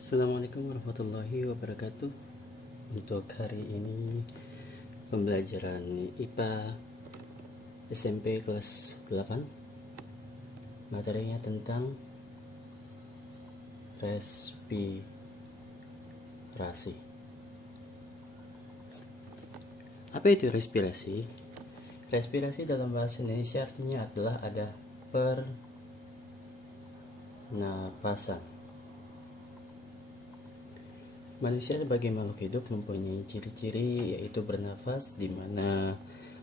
Assalamualaikum warahmatullahi wabarakatuh. Untuk hari ini pembelajaran IPA SMP kelas 8. Materinya tentang respirasi. Apa itu respirasi? Respirasi dalam bahasa Indonesia artinya adalah ada pernapasan. Manusia sebagai makhluk hidup mempunyai ciri-ciri yaitu bernafas, di mana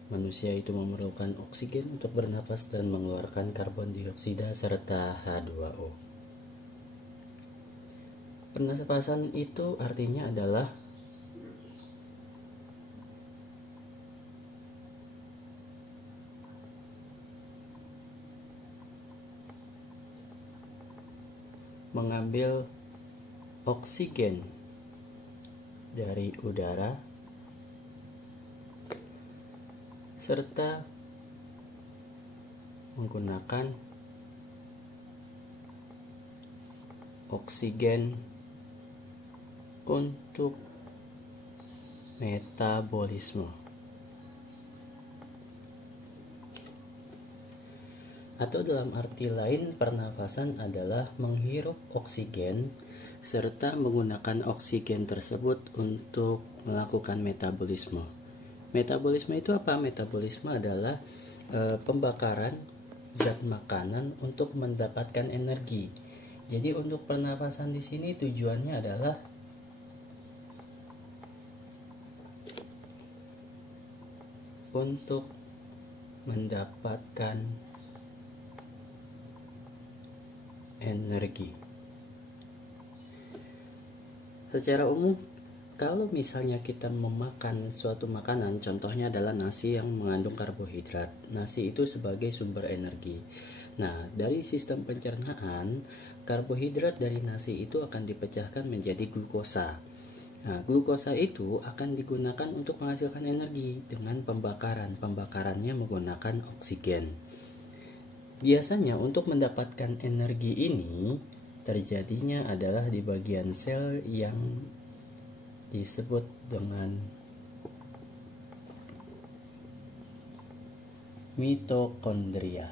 manusia itu memerlukan oksigen untuk bernafas dan mengeluarkan karbon dioksida serta H2O. Pernapasan itu artinya adalah mengambil oksigen dari udara serta menggunakan oksigen untuk metabolisme, atau dalam arti lain pernafasan adalah menghirup oksigen serta menggunakan oksigen tersebut untuk melakukan metabolisme. Metabolisme itu apa? Metabolisme adalah pembakaran zat makanan untuk mendapatkan energi. Jadi untuk pernafasan di sini tujuannya adalah untuk mendapatkan energi. Secara umum, kalau misalnya kita memakan suatu makanan, contohnya adalah nasi yang mengandung karbohidrat. Nasi itu sebagai sumber energi. Nah, dari sistem pencernaan, karbohidrat dari nasi itu akan dipecahkan menjadi glukosa. Nah, glukosa itu akan digunakan untuk menghasilkan energi dengan pembakaran. Pembakarannya menggunakan oksigen. Biasanya untuk mendapatkan energi ini terjadinya adalah di bagian sel yang disebut dengan mitokondria.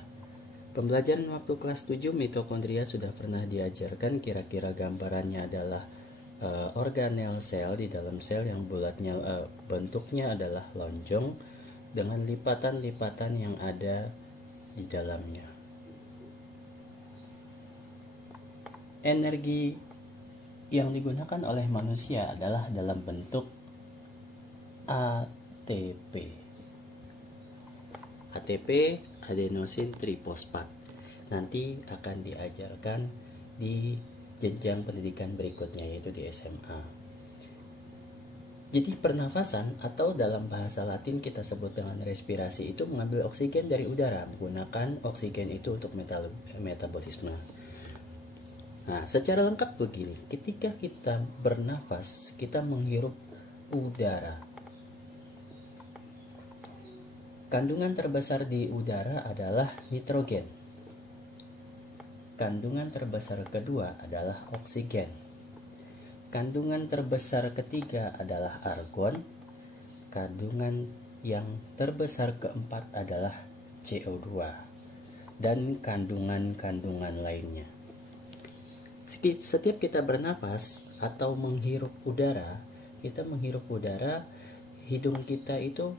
Pembelajaran waktu kelas 7 mitokondria sudah pernah diajarkan. Kira-kira gambarannya adalah organel sel di dalam sel yang bulatnya bentuknya adalah lonjong dengan lipatan-lipatan yang ada di dalamnya. Energi yang digunakan oleh manusia adalah dalam bentuk ATP. ATP, adenosin trifosfat. Nanti akan diajarkan di jenjang pendidikan berikutnya, yaitu di SMA. Jadi pernafasan atau dalam bahasa Latin kita sebut dengan respirasi itu mengambil oksigen dari udara, menggunakan oksigen itu untuk metabolisme. Nah, secara lengkap begini, ketika kita bernafas, kita menghirup udara. Kandungan terbesar di udara adalah nitrogen. Kandungan terbesar kedua adalah oksigen. Kandungan terbesar ketiga adalah argon. Kandungan yang terbesar keempat adalah CO2. Dan kandungan-kandungan lainnya. Setiap kita bernapas atau menghirup udara, hidung kita itu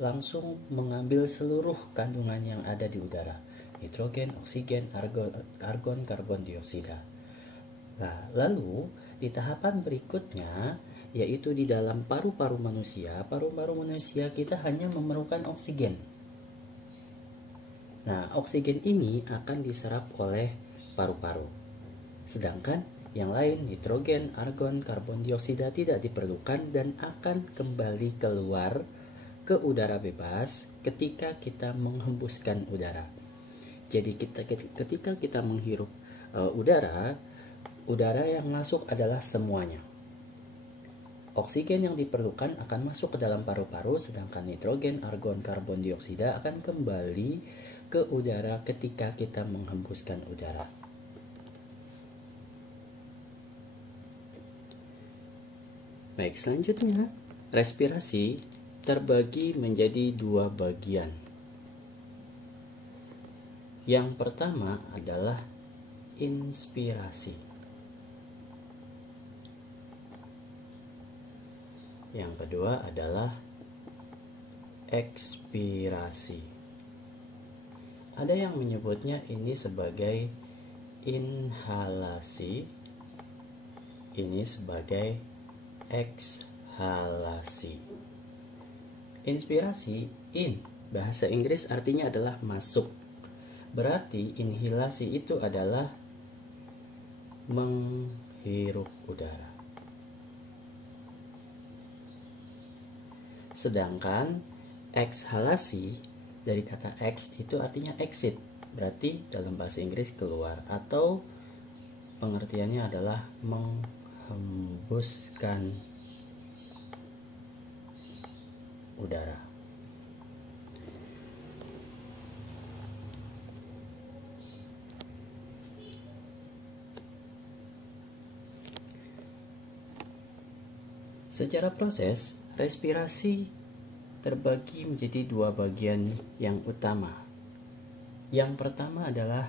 langsung mengambil seluruh kandungan yang ada di udara. Nitrogen, oksigen, argon, karbon dioksida. Nah, lalu di tahapan berikutnya, yaitu di dalam paru-paru manusia kita hanya memerlukan oksigen. Nah, oksigen ini akan diserap oleh paru-paru. Sedangkan yang lain, nitrogen, argon, karbon dioksida tidak diperlukan dan akan kembali keluar ke udara bebas ketika kita menghembuskan udara. Jadi ketika kita menghirup udara yang masuk adalah semuanya. Oksigen yang diperlukan akan masuk ke dalam paru-paru, sedangkan nitrogen, argon, karbon dioksida akan kembali ke udara ketika kita menghembuskan udara. Baik, selanjutnya respirasi terbagi menjadi dua bagian. Yang pertama adalah inspirasi. Yang kedua adalah ekspirasi. Ada yang menyebutnya ini sebagai inhalasi, ini sebagai ekshalasi. Inspirasi, in, bahasa Inggris artinya adalah masuk. Berarti inhalasi itu adalah menghirup udara. Sedangkan ekshalasi dari kata ex itu artinya exit. Berarti dalam bahasa Inggris keluar, atau pengertiannya adalah menghembuskan udara. Secara proses, respirasi terbagi menjadi dua bagian yang utama. Yang pertama adalah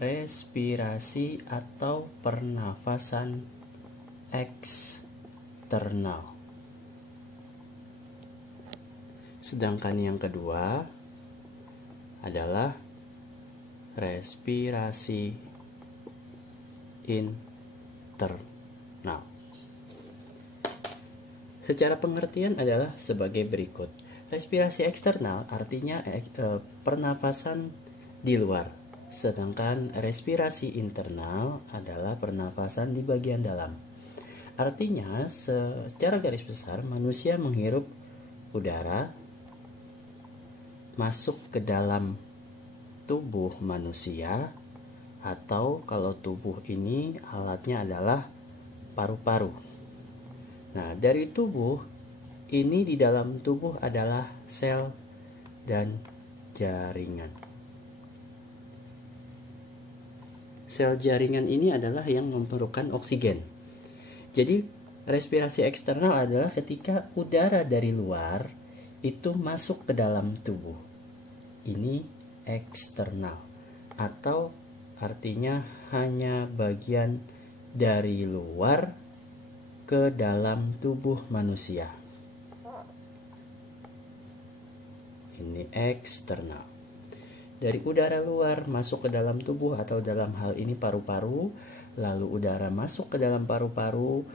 respirasi atau pernafasan eksternal. Sedangkan yang kedua adalah respirasi internal. Secara pengertian adalah sebagai berikut. Respirasi eksternal artinya pernafasan di luar, sedangkan respirasi internal adalah pernafasan di bagian dalam. Artinya, secara garis besar, manusia menghirup udara masuk ke dalam tubuh manusia, atau kalau tubuh ini alatnya adalah paru-paru. Nah, dari tubuh ini, di dalam tubuh adalah sel dan jaringan. Sel jaringan ini adalah yang memerlukan oksigen. Jadi, respirasi eksternal adalah ketika udara dari luar itu masuk ke dalam tubuh. Ini eksternal, atau artinya hanya bagian dari luar ke dalam tubuh manusia. Ini eksternal. Dari udara luar masuk ke dalam tubuh, atau dalam hal ini paru-paru, lalu udara masuk ke dalam paru-paru,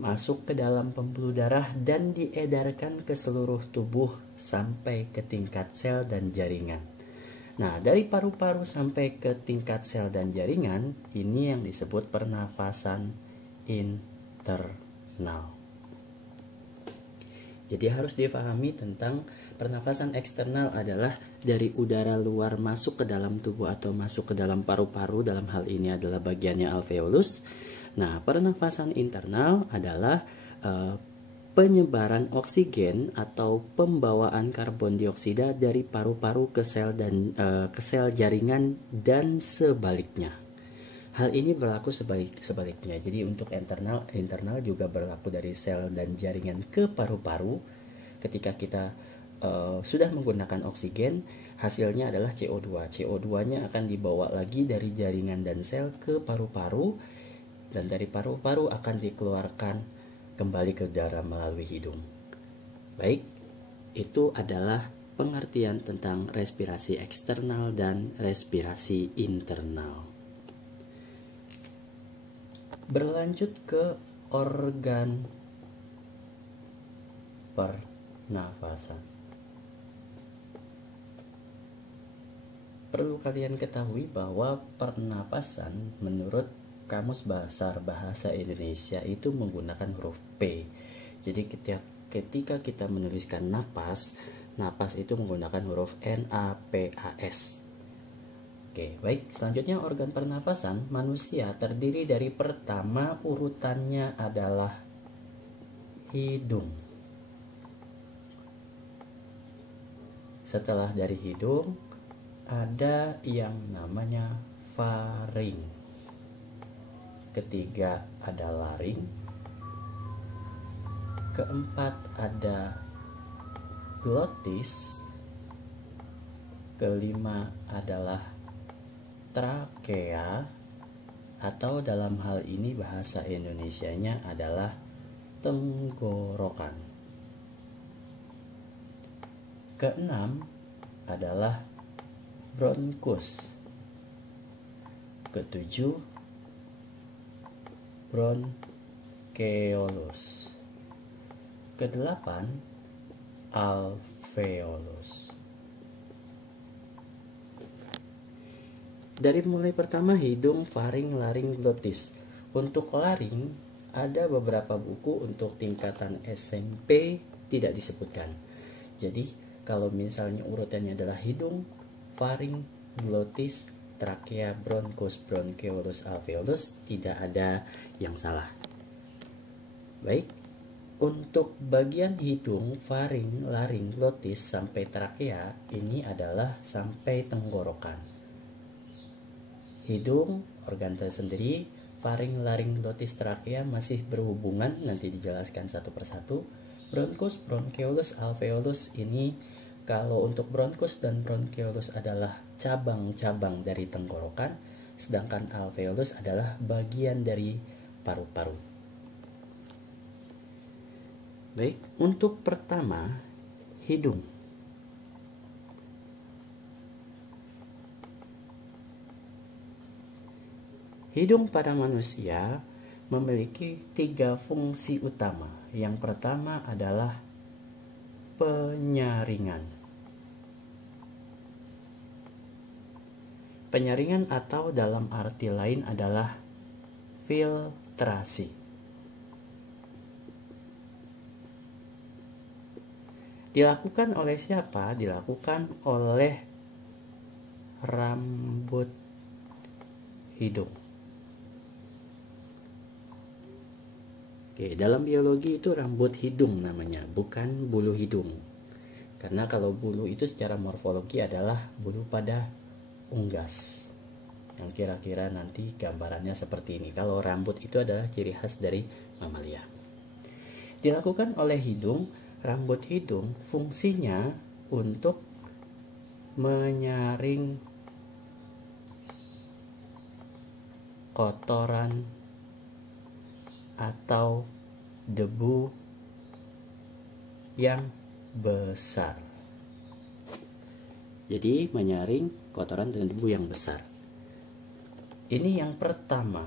masuk ke dalam pembuluh darah, dan diedarkan ke seluruh tubuh sampai ke tingkat sel dan jaringan. Nah, dari paru-paru sampai ke tingkat sel dan jaringan, ini yang disebut pernafasan internal. Jadi harus dipahami tentang pernafasan eksternal adalah dari udara luar masuk ke dalam tubuh atau masuk ke dalam paru-paru, dalam hal ini adalah bagiannya alveolus. Nah, pernafasan internal adalah penyebaran oksigen atau pembawaan karbon dioksida dari paru-paru ke sel dan ke sel jaringan dan sebaliknya. Hal ini berlaku sebaliknya. Jadi untuk internal juga berlaku dari sel dan jaringan ke paru-paru. Ketika kita sudah menggunakan oksigen, hasilnya adalah CO2. CO2-nya akan dibawa lagi dari jaringan dan sel ke paru-paru, dan dari paru-paru akan dikeluarkan kembali ke udara melalui hidung. Baik, itu adalah pengertian tentang respirasi eksternal dan respirasi internal. Berlanjut ke organ pernafasan. Perlu kalian ketahui bahwa pernapasan menurut Kamus Besar Bahasa Indonesia itu menggunakan huruf P. Jadi ketika kita menuliskan napas itu menggunakan huruf NAPAS. Oke, baik. Selanjutnya organ pernafasan manusia terdiri dari, pertama urutannya adalah hidung. Setelah dari hidung ada yang namanya faring. Ketiga ada laring. keempat ada glotis, kelima adalah trakea, atau dalam hal ini bahasa Indonesianya adalah tenggorokan. Keenam adalah bronkus. Ketujuh, bronkeolus. Kedelapan, alveolus. Dari mulai pertama hidung, faring, laring, glotis. Untuk laring, ada beberapa buku untuk tingkatan SMP tidak disebutkan. Jadi, kalau misalnya urutannya adalah hidung, faring, glotis, trakea, bronkus, bronkeolus, alveolus, tidak ada yang salah. Baik, untuk bagian hidung, faring, laring, glotis, sampai trakea, ini adalah sampai tenggorokan. Hidung, organ tersendiri, faring, laring, glotis, trakea masih berhubungan, nanti dijelaskan satu persatu. Bronkus, bronkeolus, alveolus ini, kalau untuk bronkus dan bronkeolus adalah cabang-cabang dari tenggorokan, sedangkan alveolus adalah bagian dari paru-paru. Baik, untuk pertama, hidung. Hidung pada manusia memiliki 3 fungsi utama. Yang pertama adalah penyaringan. Penyaringan atau dalam arti lain adalah filtrasi. Dilakukan oleh siapa? Dilakukan oleh rambut hidung. Oke, dalam biologi itu rambut hidung namanya, bukan bulu hidung. Karena kalau bulu itu secara morfologi adalah bulu pada unggas. Yang kira-kira nanti gambarannya seperti ini. Kalau rambut itu adalah ciri khas dari mamalia. Dilakukan oleh hidung. Rambut hidung fungsinya untuk menyaring kotoran atau debu yang besar. Jadi menyaring kotoran dan debu yang besar. Ini yang pertama,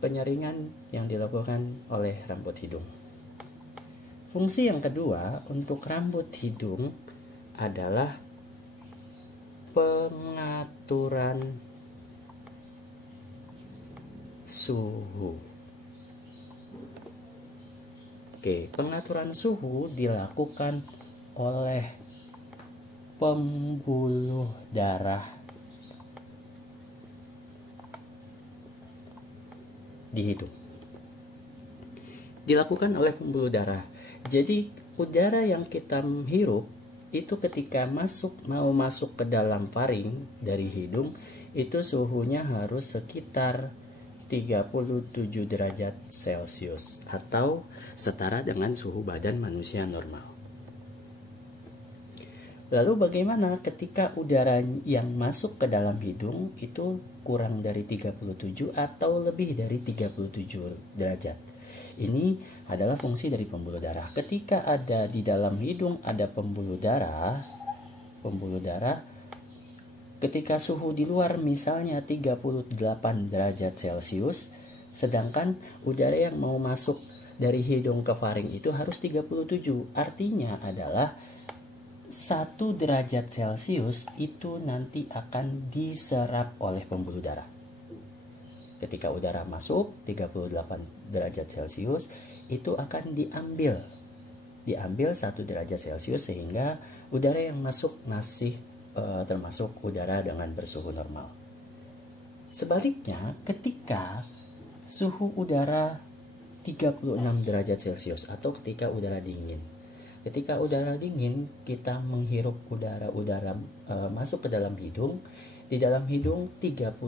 penyaringan yang dilakukan oleh rambut hidung. Fungsi yang kedua untuk rambut hidung adalah pengaturan suhu. Oke, pengaturan suhu dilakukan oleh pembuluh darah di hidung. Dilakukan oleh pembuluh darah. Jadi udara yang kita hirup itu ketika mau masuk ke dalam faring dari hidung, itu suhunya harus sekitar 37 derajat Celcius atau setara dengan suhu badan manusia normal. Lalu bagaimana ketika udara yang masuk ke dalam hidung itu kurang dari 37 atau lebih dari 37 derajat? Ini adalah fungsi dari pembuluh darah. Ketika ada di dalam hidung ada pembuluh darah, ketika suhu di luar misalnya 38 derajat Celcius, sedangkan udara yang mau masuk dari hidung ke faring itu harus 37. Artinya adalah 1 derajat Celcius itu nanti akan diserap oleh pembuluh darah. Ketika udara masuk 38 derajat Celcius, itu akan diambil 1 derajat Celcius sehingga udara yang masuk masih termasuk udara dengan bersuhu normal. Sebaliknya, ketika suhu udara 36 derajat Celcius atau ketika udara dingin. Ketika udara dingin, kita menghirup udara masuk ke dalam hidung. Di dalam hidung 36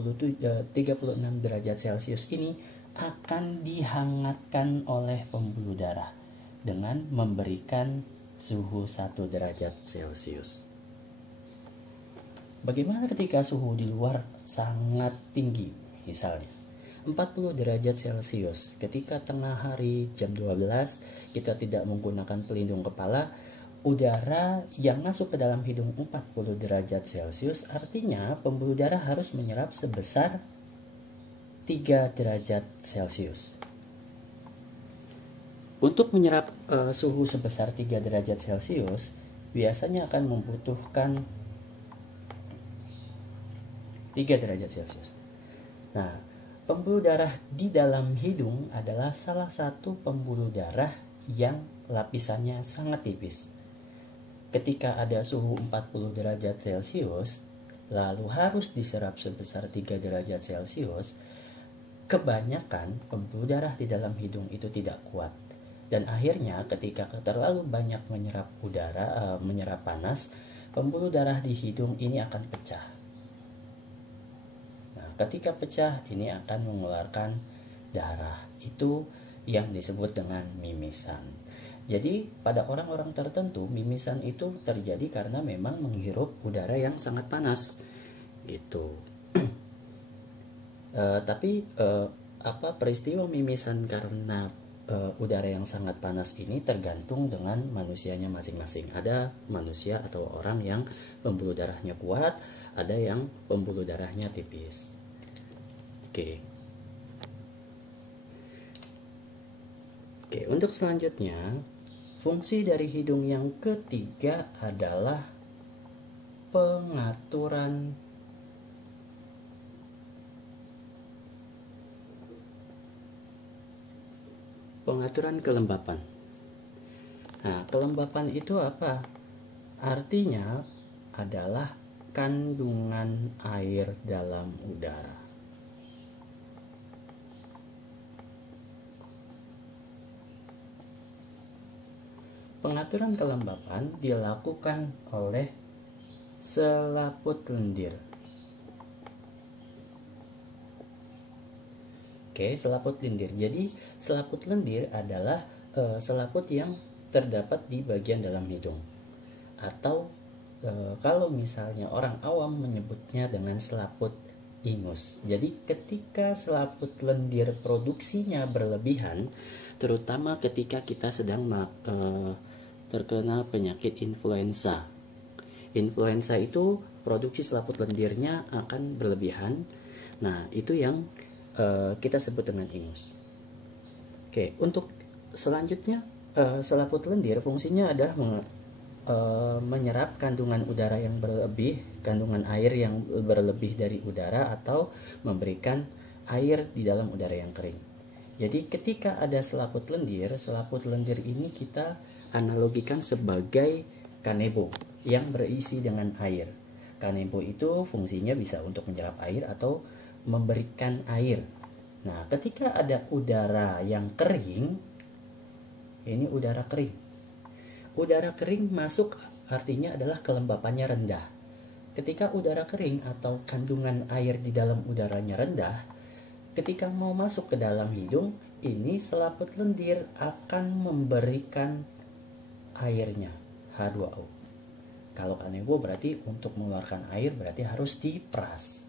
derajat Celcius ini akan dihangatkan oleh pembuluh darah dengan memberikan suhu 1 derajat Celcius. Bagaimana ketika suhu di luar sangat tinggi, misalnya 40 derajat Celcius, ketika tengah hari jam 12 kita tidak menggunakan pelindung kepala, udara yang masuk ke dalam hidung 40 derajat Celcius, artinya pembuluh darah harus menyerap sebesar 3 derajat Celcius. Untuk menyerap suhu sebesar 3 derajat Celcius, biasanya akan membutuhkan 3 derajat Celcius. Nah, pembuluh darah di dalam hidung adalah salah satu pembuluh darah yang lapisannya sangat tipis. Ketika ada suhu 40 derajat Celcius, lalu harus diserap sebesar 3 derajat Celcius, kebanyakan pembuluh darah di dalam hidung itu tidak kuat. Dan akhirnya ketika terlalu banyak menyerap menyerap panas, pembuluh darah di hidung ini akan pecah. Nah, ketika pecah ini akan mengeluarkan darah. Itu yang disebut dengan mimisan. Jadi pada orang-orang tertentu mimisan itu terjadi karena memang menghirup udara yang sangat panas. Gitu. Tapi peristiwa mimisan karena udara yang sangat panas ini tergantung dengan manusianya masing-masing. Ada manusia atau orang yang pembuluh darahnya kuat, ada yang pembuluh darahnya tipis. Oke, untuk selanjutnya, fungsi dari hidung yang ketiga adalah pengaturan kelembapan. Nah, kelembapan itu apa? Artinya adalah kandungan air dalam udara. Pengaturan kelembapan dilakukan oleh selaput lendir. Selaput lendir. Jadi selaput lendir adalah selaput yang terdapat di bagian dalam hidung. Atau kalau misalnya orang awam menyebutnya dengan selaput ingus. Jadi ketika selaput lendir produksinya berlebihan, terutama ketika kita sedang terkena penyakit influenza. Influenza itu produksi selaput lendirnya akan berlebihan. Nah, itu yang kita sebut dengan ingus. Untuk selanjutnya selaput lendir fungsinya adalah menyerap kandungan udara yang berlebih, kandungan air yang berlebih dari udara, atau memberikan air di dalam udara yang kering. Jadi ketika ada selaput lendir ini kita analogikan sebagai kanebo yang berisi dengan air. Kanebo itu fungsinya bisa untuk menyerap air atau memberikan air. Nah, ketika ada udara yang kering, ini udara kering. Udara kering masuk artinya adalah kelembapannya rendah. Ketika udara kering atau kandungan air di dalam udaranya rendah, ketika mau masuk ke dalam hidung, ini selaput lendir akan memberikan airnya, H2O. Kalau kanebo berarti untuk mengeluarkan air berarti harus diperas.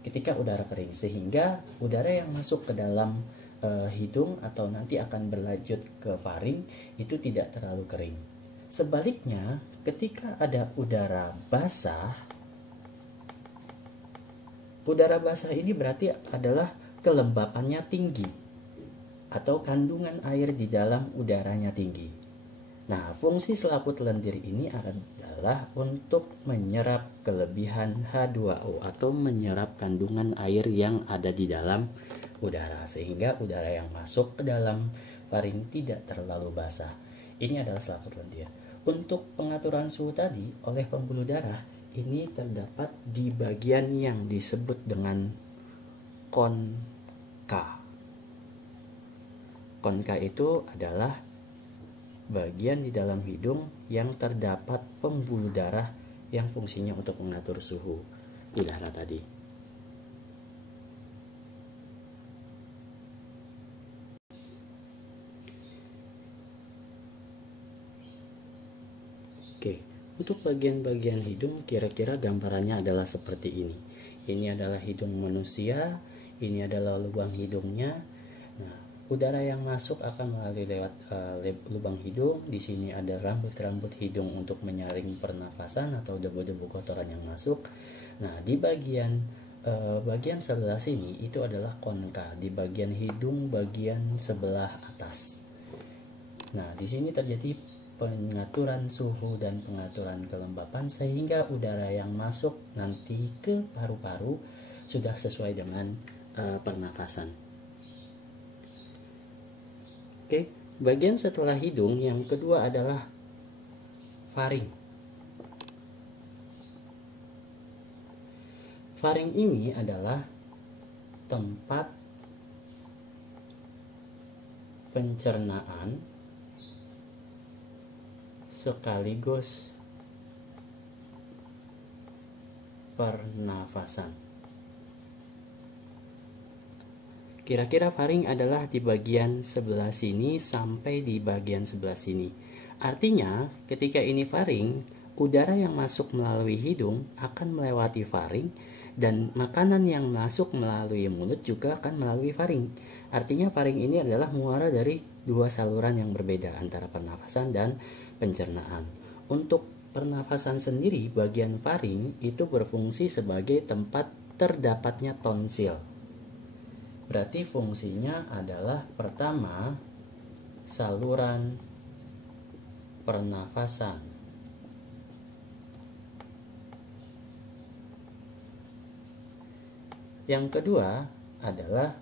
Ketika udara kering, sehingga udara yang masuk ke dalam hidung atau nanti akan berlanjut ke faring itu tidak terlalu kering. Sebaliknya, ketika ada udara basah ini berarti adalah kelembapannya tinggi atau kandungan air di dalam udaranya tinggi. Nah, fungsi selaput lendir ini adalah untuk menyerap kelebihan H2O atau menyerap kandungan air yang ada di dalam udara, sehingga udara yang masuk ke dalam faring tidak terlalu basah. Ini adalah selaput lendir. Untuk pengaturan suhu tadi oleh pembuluh darah, ini terdapat di bagian yang disebut dengan konka. Konka itu adalah bagian di dalam hidung yang terdapat pembuluh darah yang fungsinya untuk mengatur suhu udara tadi. Untuk bagian-bagian hidung, kira-kira gambarannya adalah seperti ini. Ini adalah hidung manusia, ini adalah lubang hidungnya. Nah, udara yang masuk akan melalui lewat lubang hidung. Di sini ada rambut-rambut hidung untuk menyaring pernafasan atau debu-debu kotoran yang masuk. Nah, di bagian sebelah sini itu adalah konka, di bagian hidung bagian sebelah atas. Nah, di sini terjadi pengaturan suhu dan pengaturan kelembapan sehingga udara yang masuk nanti ke paru-paru sudah sesuai dengan pernafasan. Oke, bagian setelah hidung yang kedua adalah faring. Faring ini adalah tempat pencernaan sekaligus pernafasan. Kira-kira faring adalah di bagian sebelah sini sampai di bagian sebelah sini. Artinya, ketika ini faring, udara yang masuk melalui hidung akan melewati faring dan makanan yang masuk melalui mulut juga akan melalui faring. Artinya faring ini adalah muara dari dua saluran yang berbeda antara pernafasan dan pencernaan. Untuk pernafasan sendiri, bagian faring itu berfungsi sebagai tempat terdapatnya tonsil. Berarti fungsinya adalah pertama, saluran pernafasan. Yang kedua adalah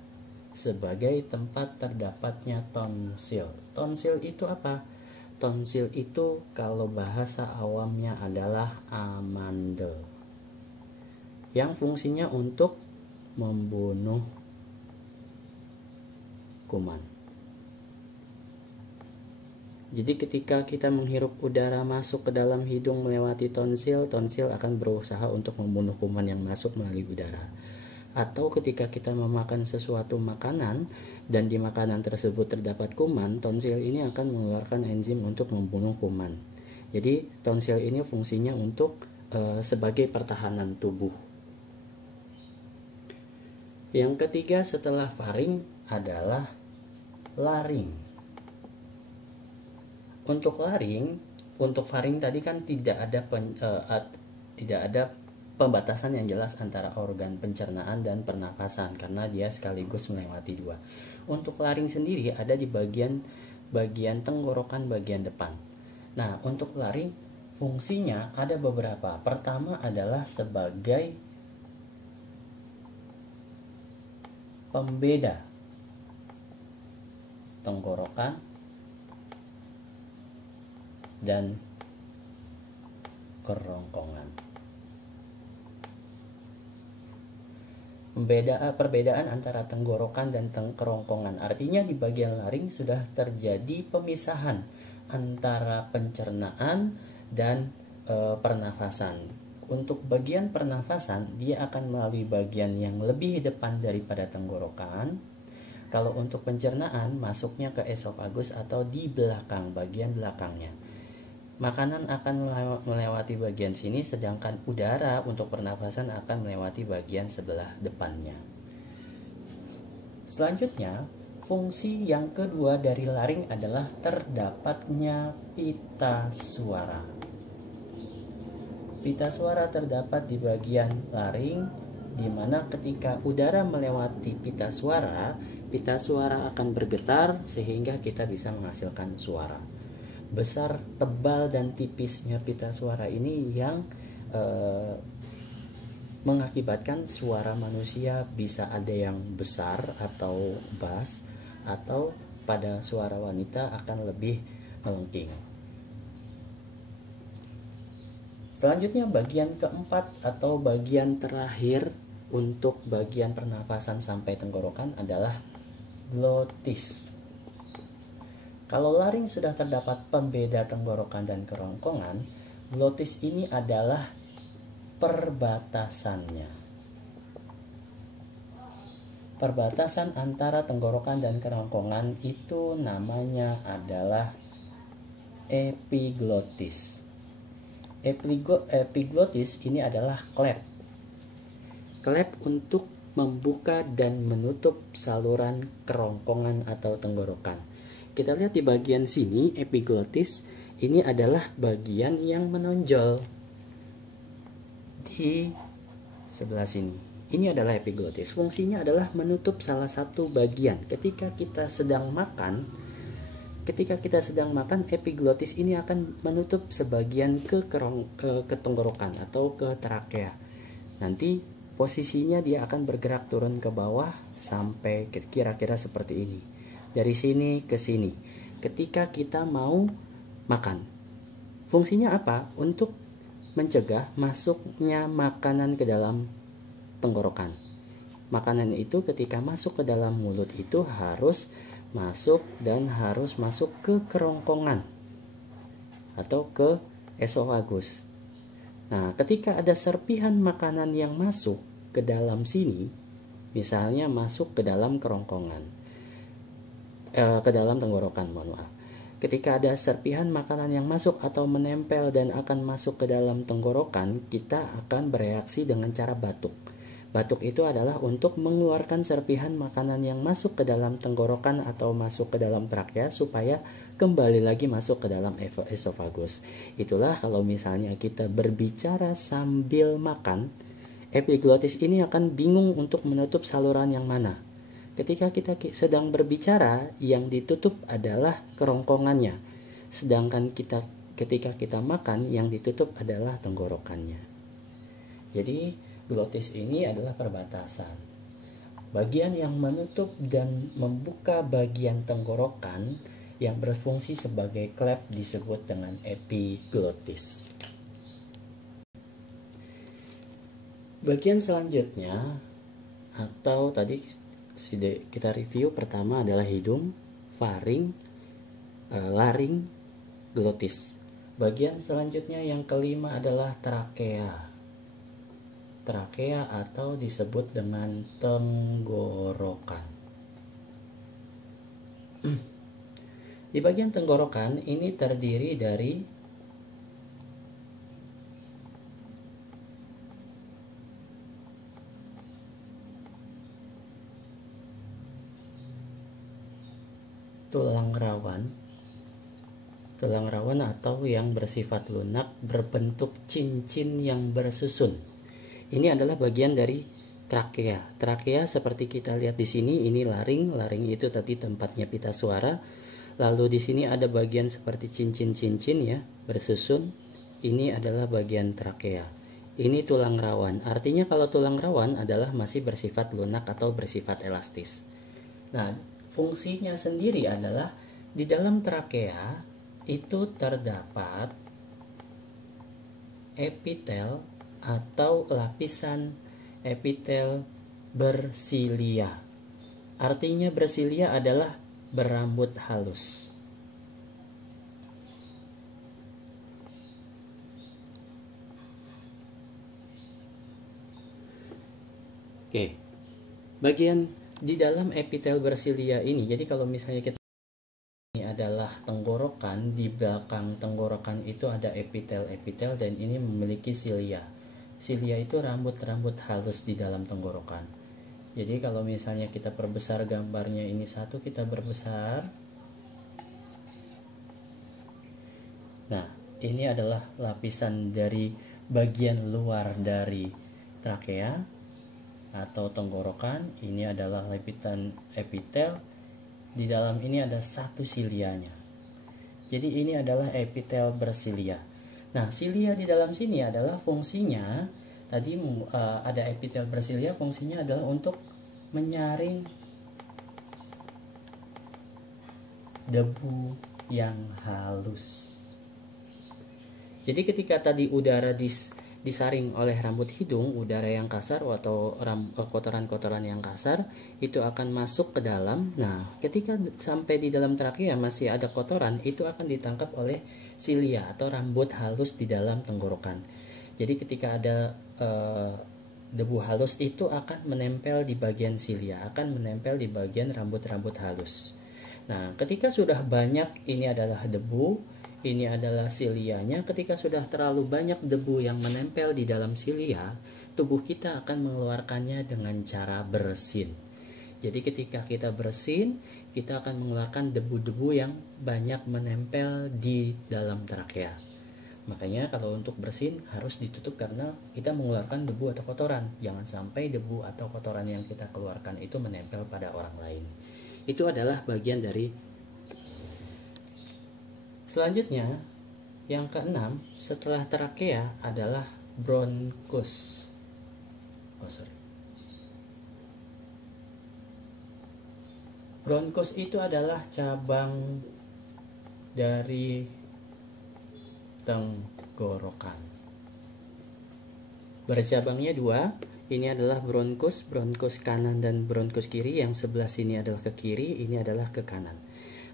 sebagai tempat terdapatnya tonsil. Tonsil itu apa? Tonsil itu kalau bahasa awamnya adalah amandel yang fungsinya untuk membunuh kuman. Jadi ketika kita menghirup udara masuk ke dalam hidung melewati tonsil, tonsil akan berusaha untuk membunuh kuman yang masuk melalui udara. Atau ketika kita memakan sesuatu makanan dan di makanan tersebut terdapat kuman, tonsil ini akan mengeluarkan enzim untuk membunuh kuman. Jadi tonsil ini fungsinya untuk sebagai pertahanan tubuh. Yang ketiga setelah faring adalah laring. Untuk faring tadi kan tidak ada pembatasan yang jelas antara organ pencernaan dan pernafasan karena dia sekaligus melewati dua. Untuk laring sendiri ada di bagian tenggorokan bagian depan. Nah, untuk laring fungsinya ada beberapa. Pertama adalah sebagai pembeda tenggorokan dan kerongkongan. Perbedaan antara tenggorokan dan kerongkongan. Artinya di bagian laring sudah terjadi pemisahan antara pencernaan dan pernafasan. Untuk bagian pernafasan, dia akan melalui bagian yang lebih depan daripada tenggorokan. Kalau untuk pencernaan, masuknya ke esofagus atau di belakang, bagian belakangnya. Makanan akan melewati bagian sini, sedangkan udara untuk pernafasan akan melewati bagian sebelah depannya. Selanjutnya, fungsi yang kedua dari laring adalah terdapatnya pita suara. Pita suara terdapat di bagian laring, di mana ketika udara melewati pita suara akan bergetar sehingga kita bisa menghasilkan suara. Besar, tebal, dan tipisnya pita suara ini yang mengakibatkan suara manusia bisa ada yang besar atau bass, atau pada suara wanita akan lebih melengking. Selanjutnya bagian keempat atau bagian terakhir untuk bagian pernafasan sampai tenggorokan adalah glotis. Kalau laring sudah terdapat pembeda tenggorokan dan kerongkongan, glotis ini adalah perbatasannya. Perbatasan antara tenggorokan dan kerongkongan itu namanya adalah epiglotis. Epiglottis ini adalah klep. Klep untuk membuka dan menutup saluran kerongkongan atau tenggorokan. Kita lihat di bagian sini, epiglottis ini adalah bagian yang menonjol di sebelah sini. Ini adalah epiglottis. Fungsinya adalah menutup salah satu bagian. Ketika kita sedang makan, epiglottis ini akan menutup sebagian ke tenggorokan atau ke trakea. Nanti posisinya dia akan bergerak turun ke bawah sampai kira-kira seperti ini. Dari sini ke sini. Ketika kita mau makan. Fungsinya apa? Untuk mencegah masuknya makanan ke dalam tenggorokan. Makanan itu ketika masuk ke dalam mulut itu harus masuk ke kerongkongan atau ke esofagus. Nah, ketika ada serpihan makanan yang masuk ke dalam sini, misalnya masuk ke dalam kerongkongan, ke dalam tenggorokan, mohon maaf. Ketika ada serpihan makanan yang masuk atau menempel dan akan masuk ke dalam tenggorokan, kita akan bereaksi dengan cara batuk. Batuk itu adalah untuk mengeluarkan serpihan makanan yang masuk ke dalam tenggorokan atau masuk ke dalam trakea supaya kembali lagi masuk ke dalam esofagus. Itulah kalau misalnya kita berbicara sambil makan, epiglottis ini akan bingung untuk menutup saluran yang mana. Ketika kita sedang berbicara, yang ditutup adalah kerongkongannya. Sedangkan ketika kita makan, yang ditutup adalah tenggorokannya. Jadi glottis ini adalah perbatasan. Bagian yang menutup dan membuka bagian tenggorokan yang berfungsi sebagai klep disebut dengan epiglottis. Bagian selanjutnya atau tadi kita review pertama adalah hidung, faring, laring, glottis. Bagian selanjutnya yang kelima adalah trakea. Trakea atau disebut dengan tenggorokan. Di bagian tenggorokan ini terdiri dari tulang rawan atau yang bersifat lunak berbentuk cincin yang bersusun. Ini adalah bagian dari trakea. Trakea seperti kita lihat di sini, ini laring. Laring itu tadi tempatnya pita suara. Lalu di sini ada bagian seperti cincin-cincin ya, bersusun. Ini adalah bagian trakea. Ini tulang rawan. Artinya kalau tulang rawan adalah masih bersifat lunak atau bersifat elastis. Nah, fungsinya sendiri adalah di dalam trakea itu terdapat epitel atau lapisan epitel bersilia. Artinya bersilia adalah berambut halus. Oke. Bagian di dalam epitel bersilia ini, jadi kalau misalnya kita ini adalah tenggorokan, di belakang tenggorokan itu ada epitel-epitel dan ini memiliki silia. Silia itu rambut-rambut halus di dalam tenggorokan. Jadi kalau misalnya kita perbesar gambarnya ini satu, kita perbesar. Nah, ini adalah lapisan dari bagian luar dari trakea atau tenggorokan. Ini adalah lapisan epitel. Di dalam ini ada satu silianya. Jadi ini adalah epitel bersilia. Nah, silia di dalam sini adalah fungsinya, tadi ada epitel bersilia, fungsinya adalah untuk menyaring debu yang halus. Jadi ketika tadi udara disaring oleh rambut hidung, udara yang kasar atau kotoran-kotoran yang kasar itu akan masuk ke dalam. Nah, ketika sampai di dalam trakea masih ada kotoran, itu akan ditangkap oleh silia atau rambut halus di dalam tenggorokan. Jadi ketika ada debu halus itu akan menempel di bagian silia, akan menempel di bagian rambut-rambut halus. Nah, ketika sudah banyak ini adalah debu, ini adalah silianya. Ketika sudah terlalu banyak debu yang menempel di dalam silia, tubuh kita akan mengeluarkannya dengan cara bersin. Jadi ketika kita bersin, kita akan mengeluarkan debu-debu yang banyak menempel di dalam trakea. Makanya kalau untuk bersin harus ditutup karena kita mengeluarkan debu atau kotoran. Jangan sampai debu atau kotoran yang kita keluarkan itu menempel pada orang lain. Itu adalah bagian dari. Selanjutnya, yang keenam setelah trakea adalah bronkus. Bronkus itu adalah cabang dari tenggorokan. Bercabangnya dua. Ini adalah bronkus kanan dan bronkus kiri. Yang sebelah sini adalah ke kiri, ini adalah ke kanan.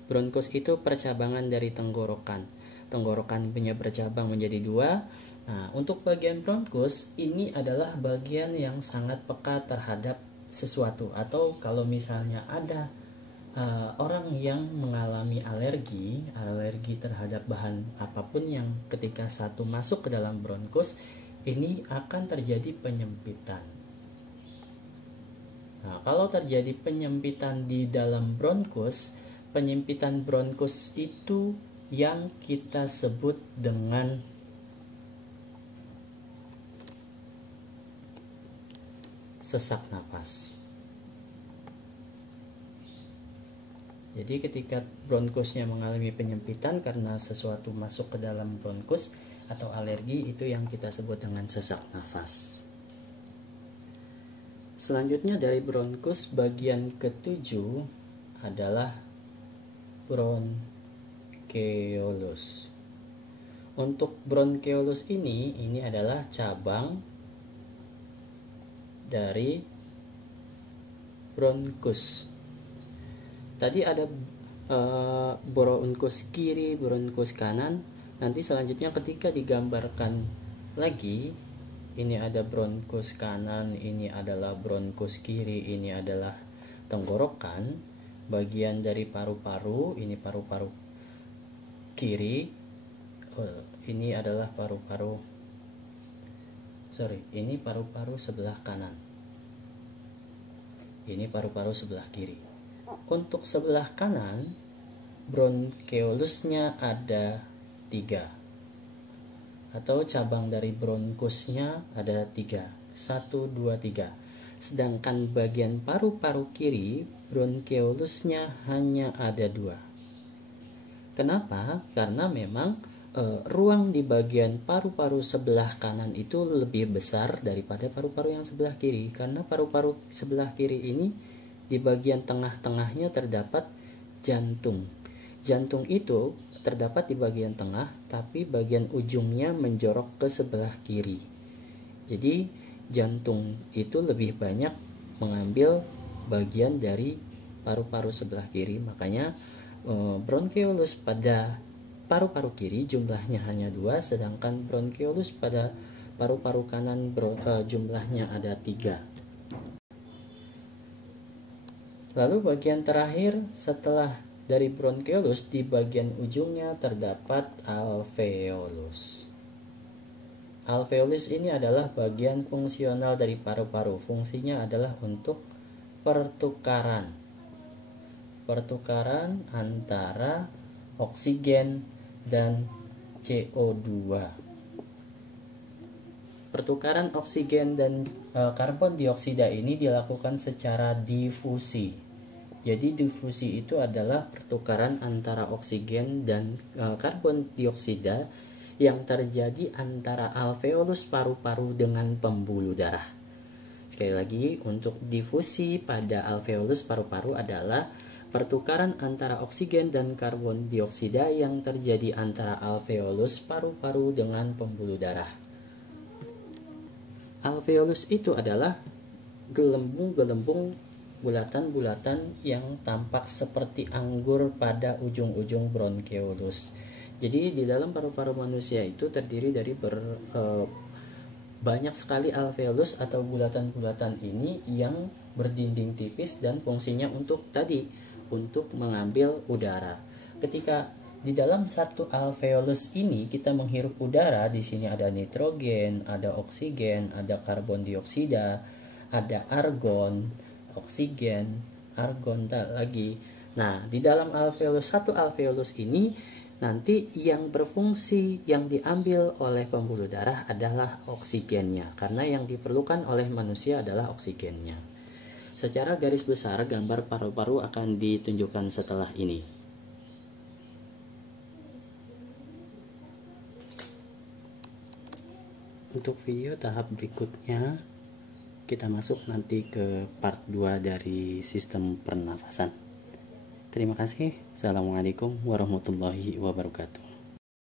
Bronkus itu percabangan dari tenggorokan. Tenggorokan punya bercabang menjadi dua. Nah, untuk bagian bronkus ini adalah bagian yang sangat peka terhadap sesuatu. Atau kalau misalnya ada orang yang mengalami alergi terhadap bahan apapun yang ketika satu masuk ke dalam bronkus, ini akan terjadi penyempitan. Nah, kalau terjadi penyempitan di dalam bronkus, penyempitan bronkus itu yang kita sebut dengan sesak napas. Jadi ketika bronkusnya mengalami penyempitan karena sesuatu masuk ke dalam bronkus atau alergi, itu yang kita sebut dengan sesak nafas. Selanjutnya dari bronkus bagian ketujuh adalah bronkeolus. Untuk bronkeolus ini adalah cabang dari bronkus. Tadi ada bronkus kiri, bronkus kanan. Nanti selanjutnya ketika digambarkan lagi, ini ada bronkus kanan, ini adalah bronkus kiri, ini adalah tenggorokan. Bagian dari paru-paru, ini paru-paru kiri, ini adalah ini paru-paru sebelah kanan, ini paru-paru sebelah kiri. Untuk sebelah kanan, bronkeolusnya ada 3, atau cabang dari bronkusnya ada 3, 1, 2, 3. Sedangkan bagian paru-paru kiri, bronkeolusnya hanya ada 2. Kenapa? Karena memang ruang di bagian paru-paru sebelah kanan itu lebih besar daripada paru-paru yang sebelah kiri. Karena paru-paru sebelah kiri ini di bagian tengah-tengahnya terdapat jantung. Jantung itu terdapat di bagian tengah, tapi bagian ujungnya menjorok ke sebelah kiri. Jadi jantung itu lebih banyak mengambil bagian dari paru-paru sebelah kiri. Makanya bronkeolus pada paru-paru kiri jumlahnya hanya 2, sedangkan bronkeolus pada paru-paru kanan jumlahnya ada 3. Lalu bagian terakhir setelah dari bronkeolus, di bagian ujungnya terdapat alveolus. Alveolus ini adalah bagian fungsional dari paru-paru. Fungsinya adalah untuk pertukaran antara oksigen dan CO2. Pertukaran oksigen dan karbon dioksida ini dilakukan secara difusi. Jadi difusi itu adalah pertukaran antara oksigen dan karbon dioksida yang terjadi antara alveolus paru-paru dengan pembuluh darah. Sekali lagi, untuk difusi pada alveolus paru-paru adalah pertukaran antara oksigen dan karbon dioksida yang terjadi antara alveolus paru-paru dengan pembuluh darah. Alveolus itu adalah gelembung-gelembung bulatan-bulatan yang tampak seperti anggur pada ujung-ujung bronkeolus. Jadi di dalam paru-paru manusia itu terdiri dari banyak sekali alveolus atau bulatan-bulatan ini yang berdinding tipis dan fungsinya untuk mengambil udara. Ketika Di dalam satu alveolus ini kita menghirup udara. Di sini ada nitrogen, ada oksigen, ada karbon dioksida, ada argon, oksigen, argon lagi. Nah, di dalam satu alveolus ini nanti yang berfungsi yang diambil oleh pembuluh darah adalah oksigennya, karena yang diperlukan oleh manusia adalah oksigennya. Secara garis besar gambar paru-paru akan ditunjukkan setelah ini. Untuk video tahap berikutnya kita masuk nanti ke part 2 dari sistem pernafasan. Terima kasih. Assalamualaikum warahmatullahi wabarakatuh.